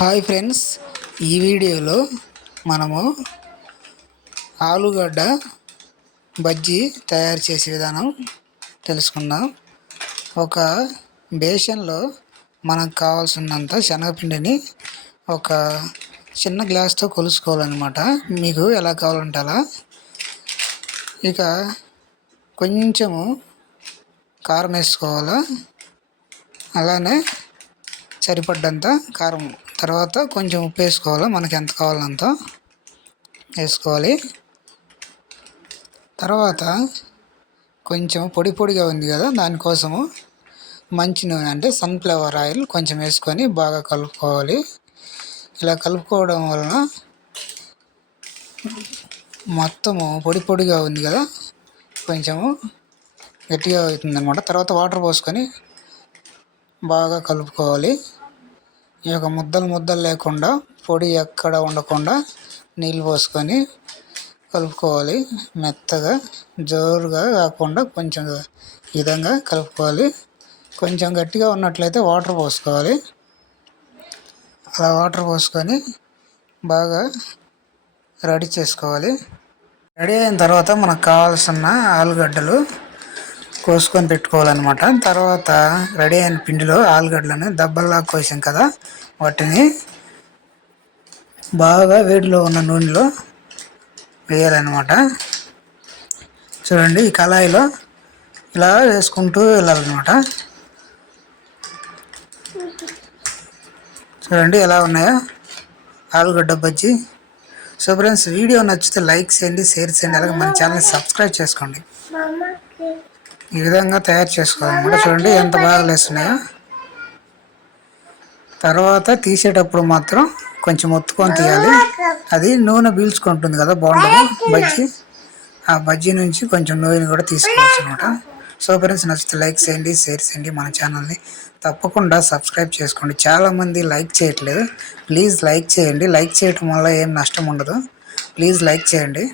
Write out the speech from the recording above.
Hi friends, ఈ వీడియోలో మనము ఆలుగడ్డ బజ్జీ తయారు చేసే విధానం తెలుసుకుందాం. ఒక బేషన్లో మనకు కావాల్సినంత శనగపిండిని ఒక చిన్న గ్లాస్తో కొలుసుకోవాలన్నమాట. మీకు ఎలా కావాలంటే అలా. ఇక కొంచెము కారం వేసుకోవాలా, అలానే సరిపడ్డంత కారం, తర్వాత కొంచెం ఉప్పు వేసుకోవాలి. మనకి ఎంత కావాలంత వేసుకోవాలి. తర్వాత కొంచెం పొడి పొడిగా ఉంది కదా, దానికోసము మంచి నూనె అంటే సన్ఫ్లవర్ ఆయిల్ కొంచెం వేసుకొని బాగా కలుపుకోవాలి. ఇలా కలుపుకోవడం వలన మొత్తము పొడి పొడిగా ఉంది కదా, కొంచెము గట్టిగా అవుతుంది అన్నమాట. తర్వాత వాటర్ పోసుకొని బాగా కలుపుకోవాలి. ఈ యొక్క ముద్దలు లేకుండా, పొడి ఎక్కడ ఉండకుండా నీళ్ళు పోసుకొని కలుపుకోవాలి. మెత్తగా జోరుగా కాకుండా కొంచెం ఈ విధంగా కలుపుకోవాలి. కొంచెం గట్టిగా ఉన్నట్లయితే వాటర్ పోసుకోవాలి. అలా వాటర్ పోసుకొని బాగా రెడీ చేసుకోవాలి. రెడీ అయిన తర్వాత మనకు కావాల్సిన ఆలుగడ్డలు కోసుకొని పెట్టుకోవాలన్నమాట. తర్వాత రెడీ అయిన పిండిలో ఆలుగడ్డలను దబ్బల్లా కోసాం కదా, వాటిని బాగా వేడిలో ఉన్న నూనెలో వేయాలన్నమాట. చూడండి, ఈ కళాయిలో ఇలా వేసుకుంటూ వెళ్ళాలన్నమాట. చూడండి ఎలా ఉన్నాయో ఆలుగడ్డ బజ్జీ. సో ఫ్రెండ్స్, వీడియో నచ్చితే లైక్ చేయండి, షేర్ చేయండి, అలాగే మన ఛానల్ని సబ్స్క్రైబ్ చేసుకోండి. ఈ విధంగా తయారు చేసుకోవాలన్నమాట. చూడండి ఎంత బాగా లేస్తున్నాయో. తర్వాత తీసేటప్పుడు మాత్రం కొంచెం ఒత్తుకొని తీయాలి. అది నూనె పీల్చుకుంటుంది కదా బాగుంటుంది బజ్జీ. ఆ బజ్జీ నుంచి కొంచెం నూనె కూడా తీసుకోవచ్చు అనమాట. సో ఫ్రెండ్స్, నచ్చితే లైక్ చేయండి, షేర్ చేయండి, మన ఛానల్ని తప్పకుండా సబ్స్క్రైబ్ చేసుకోండి. చాలామంది లైక్ చేయట్లేదు. ప్లీజ్ లైక్ చేయండి. లైక్ చేయటం వల్ల ఏం నష్టం ఉండదు. ప్లీజ్ లైక్ చేయండి.